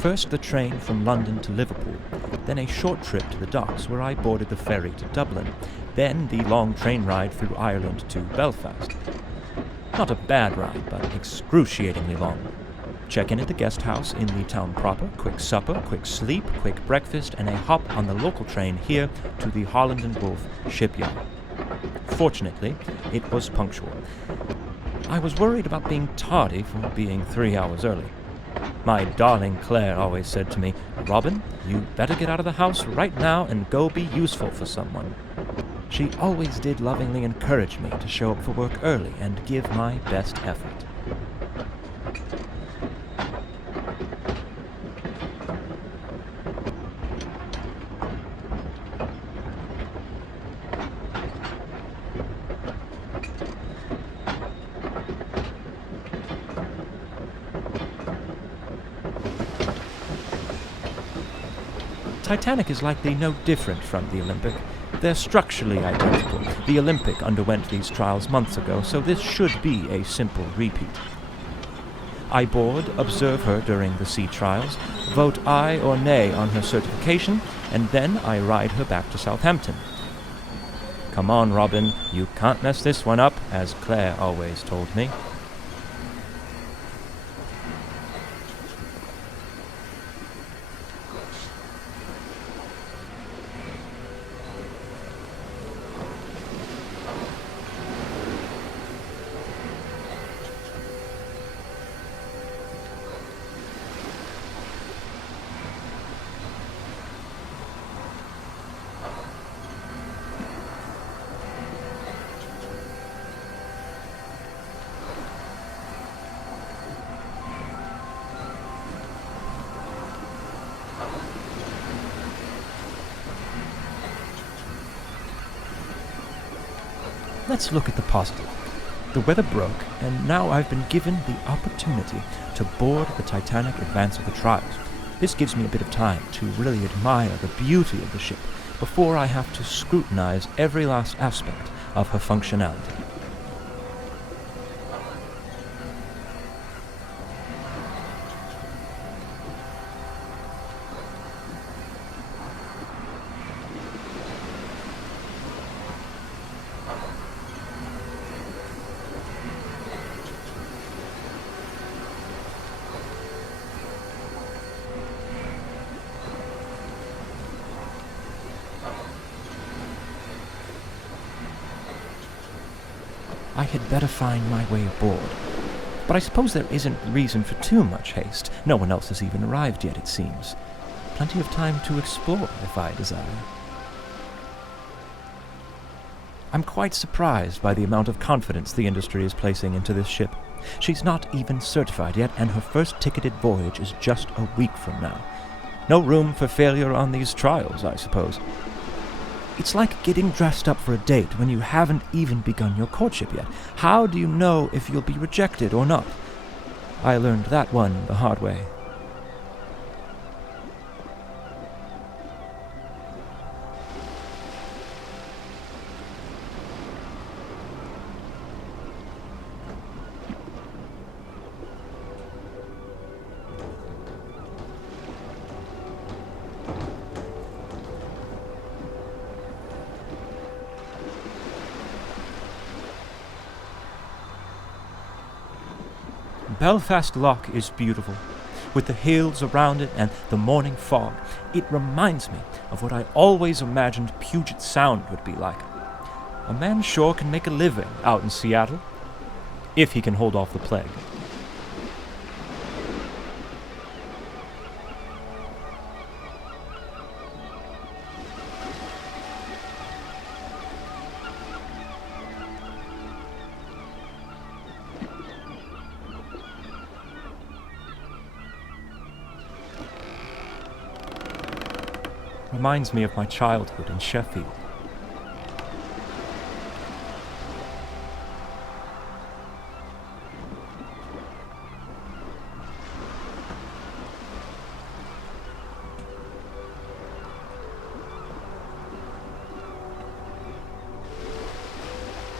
First the train from London to Liverpool, then a short trip to the docks where I boarded the ferry to Dublin, then the long train ride through Ireland to Belfast. Not a bad ride, but excruciatingly long. Check in at the guest house in the town proper, quick supper, quick sleep, quick breakfast, and a hop on the local train here to the Holland and Wolff shipyard. Fortunately, it was punctual. I was worried about being tardy for being 3 hours early. My darling Claire always said to me, "Robin, you better get out of the house right now and go be useful for someone." She always did lovingly encourage me to show up for work early and give my best effort. Titanic is likely no different from the Olympic. They're structurally identical. The Olympic underwent these trials months ago, so this should be a simple repeat. I board, observe her during the sea trials, vote aye or nay on her certification, and then I ride her back to Southampton. "Come on, Robin, you can't mess this one up," as Claire always told me. Let's look at the positive. The weather broke, and now I've been given the opportunity to board the Titanic advance of the trials. This gives me a bit of time to really admire the beauty of the ship before I have to scrutinize every last aspect of her functionality. I had better find my way aboard. But I suppose there isn't reason for too much haste. No one else has even arrived yet, it seems. Plenty of time to explore, if I desire. I'm quite surprised by the amount of confidence the industry is placing into this ship. She's not even certified yet, and her first ticketed voyage is just a week from now. No room for failure on these trials, I suppose. It's like getting dressed up for a date when you haven't even begun your courtship yet. How do you know if you'll be rejected or not? I learned that one the hard way. Belfast Lough is beautiful, with the hills around it and the morning fog. It reminds me of what I always imagined Puget Sound would be like. A man sure can make a living out in Seattle, if he can hold off the plague. Reminds me of my childhood in Sheffield.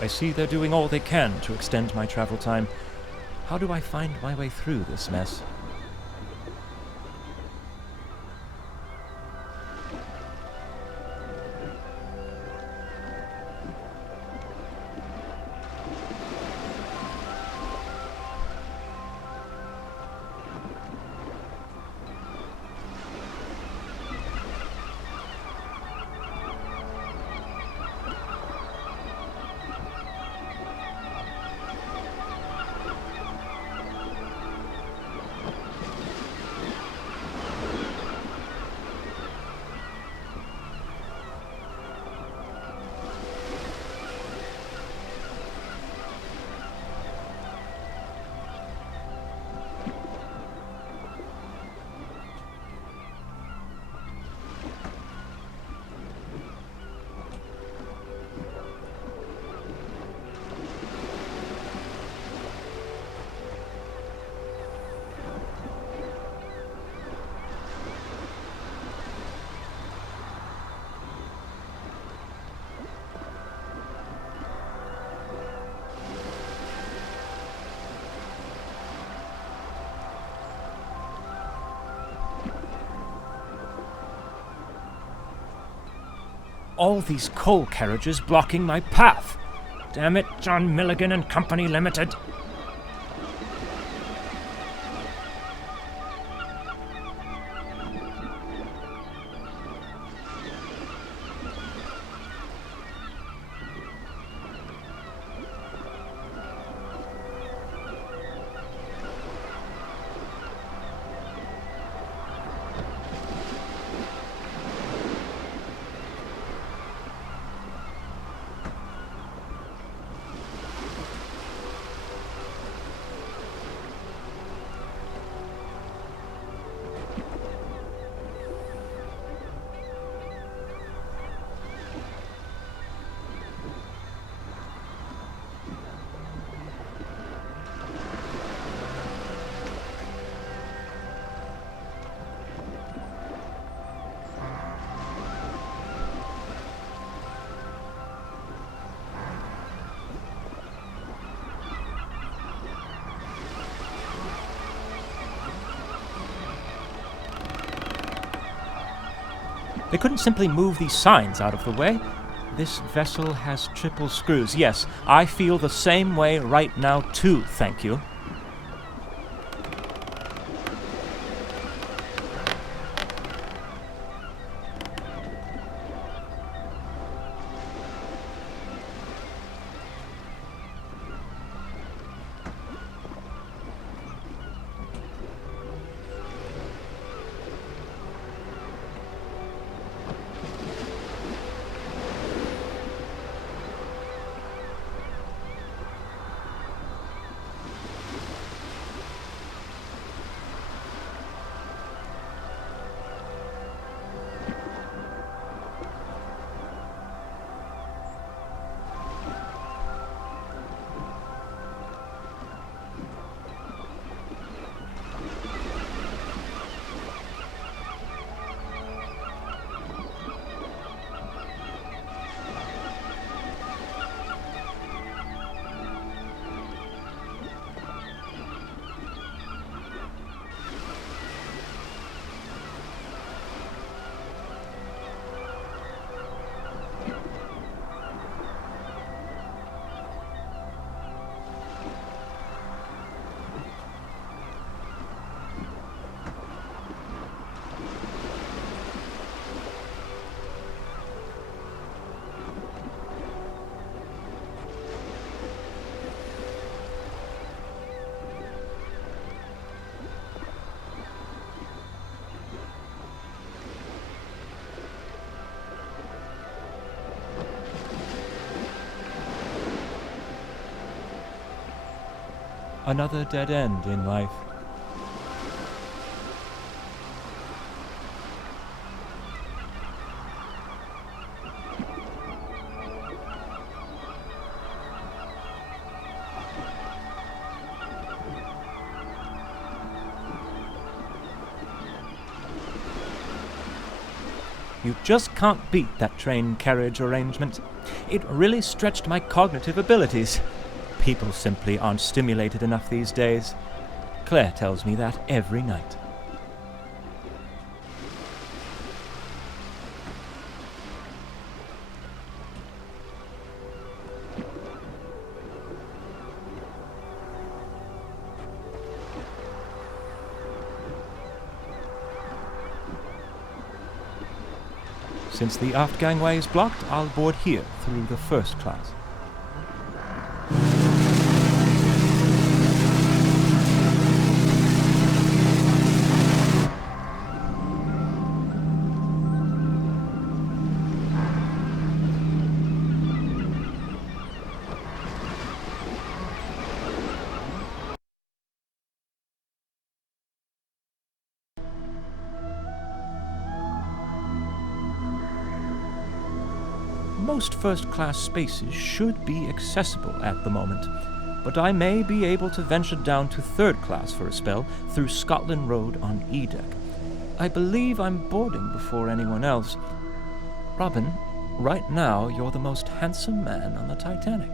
I see they're doing all they can to extend my travel time. How do I find my way through this mess? all these coal carriages blocking my path. Damn it, John Milligan and Company Limited. They couldn't simply move these signs out of the way. This vessel has triple screws. Yes, I feel the same way right now too, thank you. Another dead end in life. You just can't beat that train carriage arrangement. It really stretched my cognitive abilities. People simply aren't stimulated enough these days. Claire tells me that every night. Since the aft gangway is blocked, I'll board here through the first class. Most first-class spaces should be accessible at the moment, but I may be able to venture down to third class for a spell through Scotland Road on E-Deck. I believe I'm boarding before anyone else. Robin, right now you're the most handsome man on the Titanic.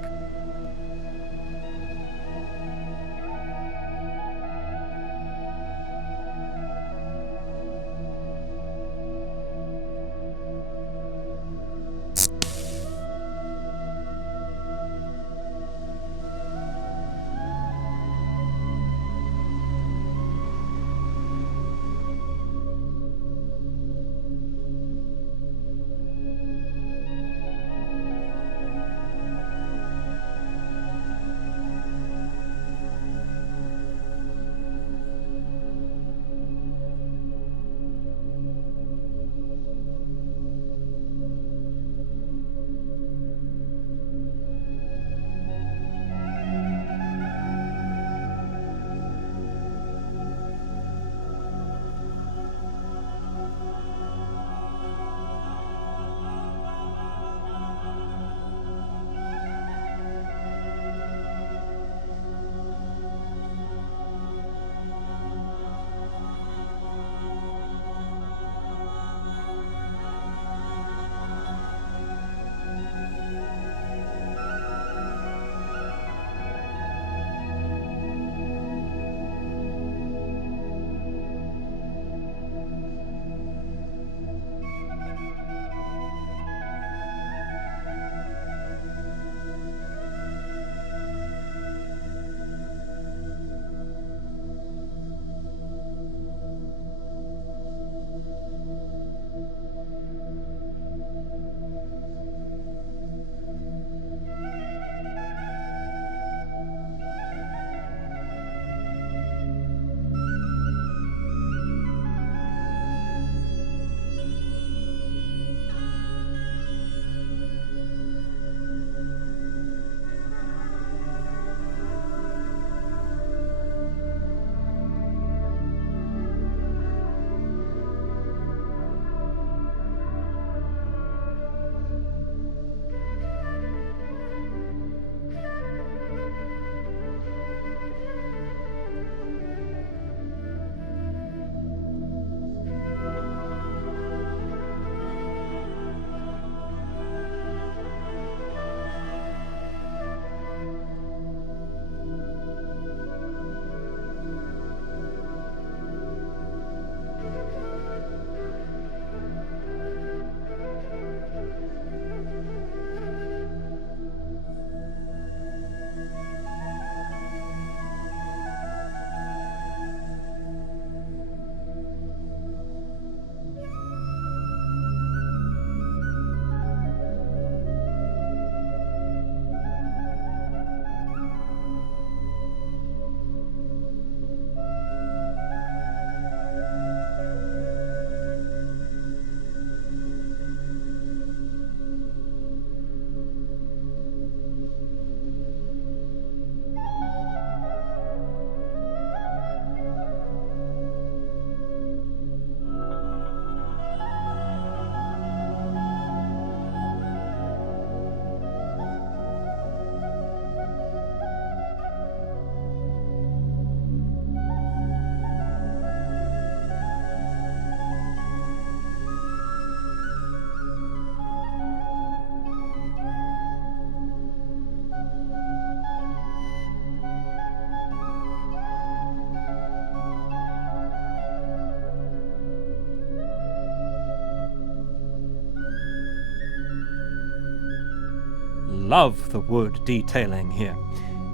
love the wood detailing here.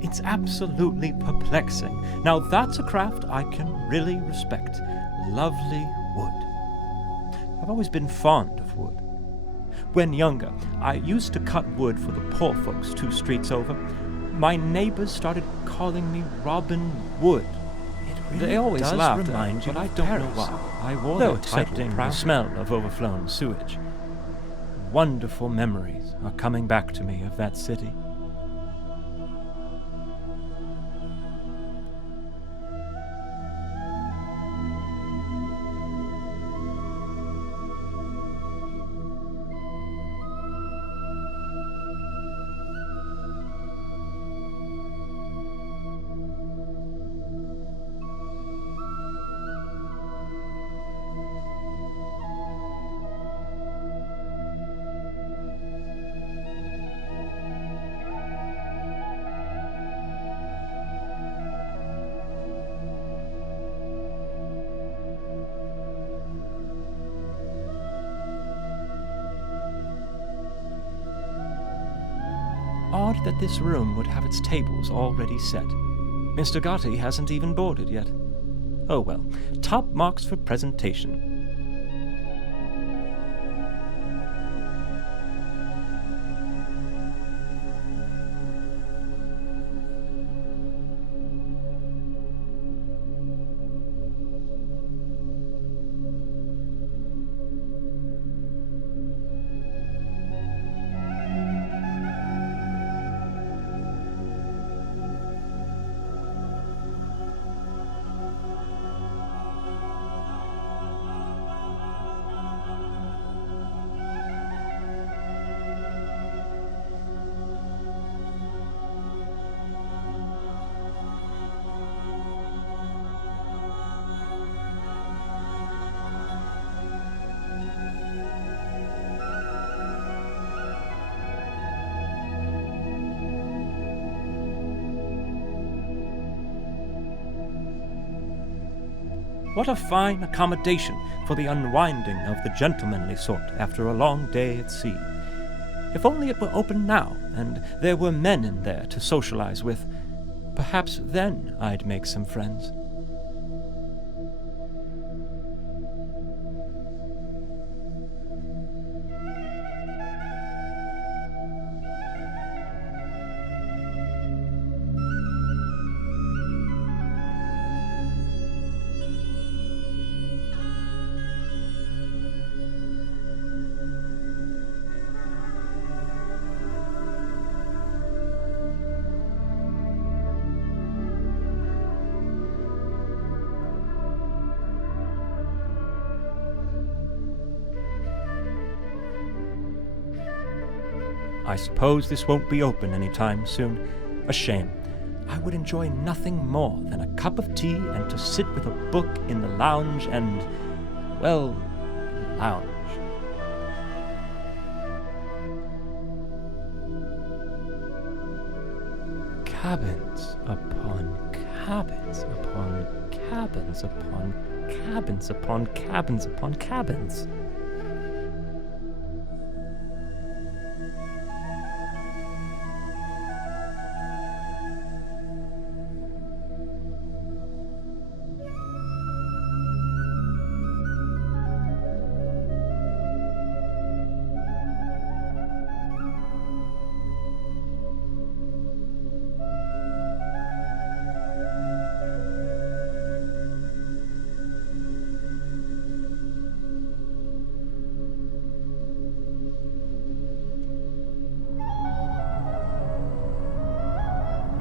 It's absolutely perplexing. Now that's a craft I can really respect. Lovely wood. I've always been fond of wood. When younger, I used to cut wood for the poor folks 2 streets over. My neighbors started calling me Robin Wood. They always laughed at me, but I don't know why. I wore their title proud. The smell of overflown sewage. Wonderful memories are coming back to me of that city. Odd that this room would have its tables already set. Mr. Gotti hasn't even boarded yet. Oh well, top marks for presentation. What a fine accommodation for the unwinding of the gentlemanly sort after a long day at sea. If only it were open now, and there were men in there to socialize with, perhaps then I'd make some friends. I suppose this won't be open anytime soon. A shame. I would enjoy nothing more than a cup of tea and to sit with a book in the lounge and, well, lounge. Cabins upon cabins upon cabins upon cabins upon cabins upon cabins.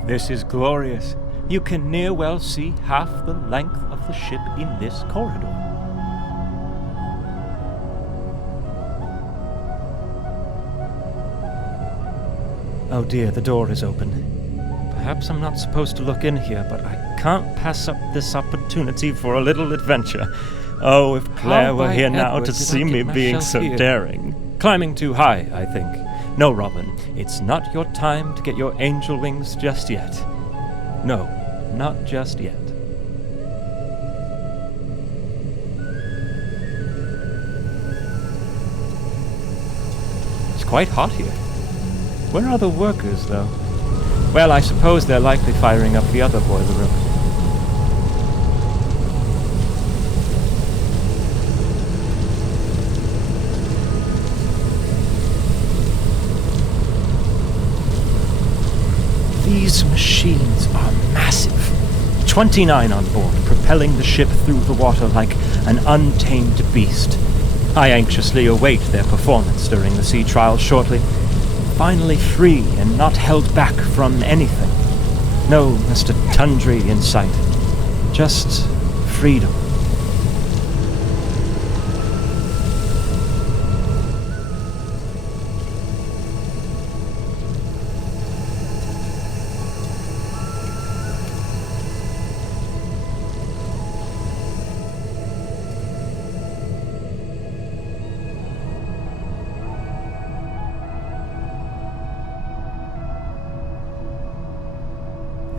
This is glorious. You can near well see half the length of the ship in this corridor. Oh dear, the door is open. Perhaps I'm not supposed to look in here, but I can't pass up this opportunity for a little adventure. Oh, if Claire were here now to see me being so daring. Climbing too high, I think. No, Robin, it's not your time to get your angel wings just yet. No, not just yet. It's quite hot here. Where are the workers, though? Well, I suppose they're likely firing up the other boiler room. These machines are massive. 29 on board, propelling the ship through the water like an untamed beast. I anxiously await their performance during the sea trials shortly. Finally free and not held back from anything. No Mr. Tundry in sight. Just freedom.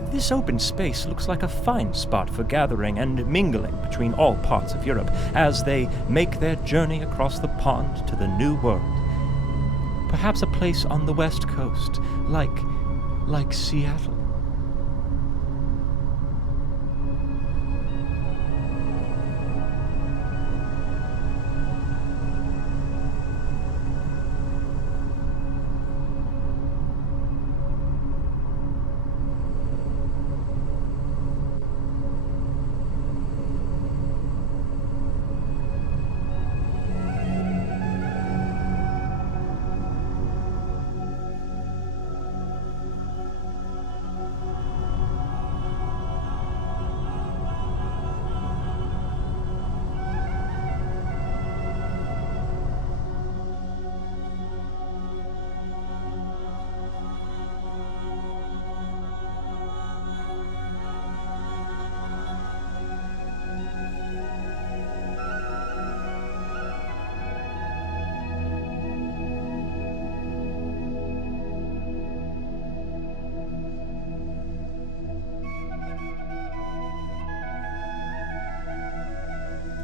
This open space looks like a fine spot for gathering and mingling between all parts of Europe as they make their journey across the pond to the New World. Perhaps a place on the West Coast, like Seattle.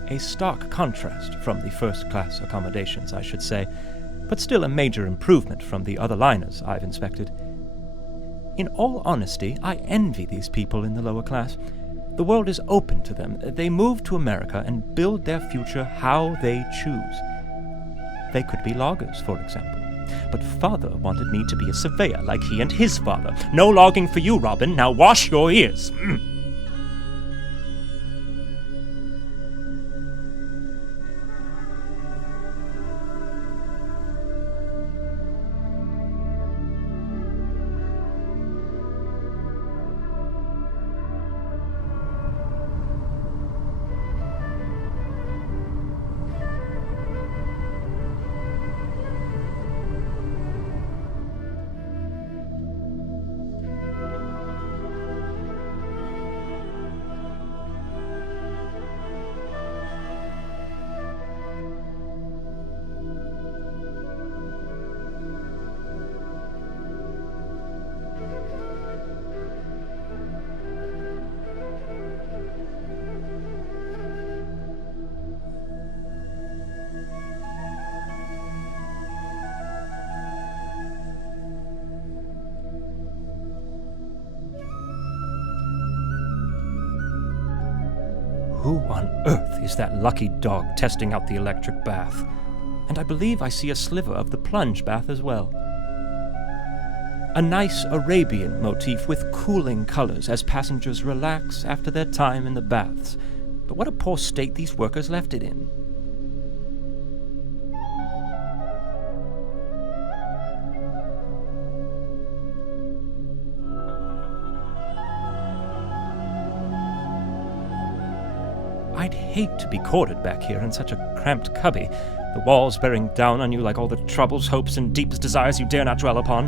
A stark contrast from the first-class accommodations, I should say, but still a major improvement from the other liners I've inspected. In all honesty, I envy these people in the lower class. The world is open to them. They move to America and build their future how they choose. They could be loggers, for example. But father wanted me to be a surveyor like he and his father. No logging for you, Robin. Now wash your ears. Who on earth is that lucky dog testing out the electric bath? And I believe I see a sliver of the plunge bath as well. A nice Arabian motif with cooling colors as passengers relax after their time in the baths. But what a poor state these workers left it in. I'd hate to be quartered back here in such a cramped cubby, the walls bearing down on you like all the troubles, hopes, and deepest desires you dare not dwell upon.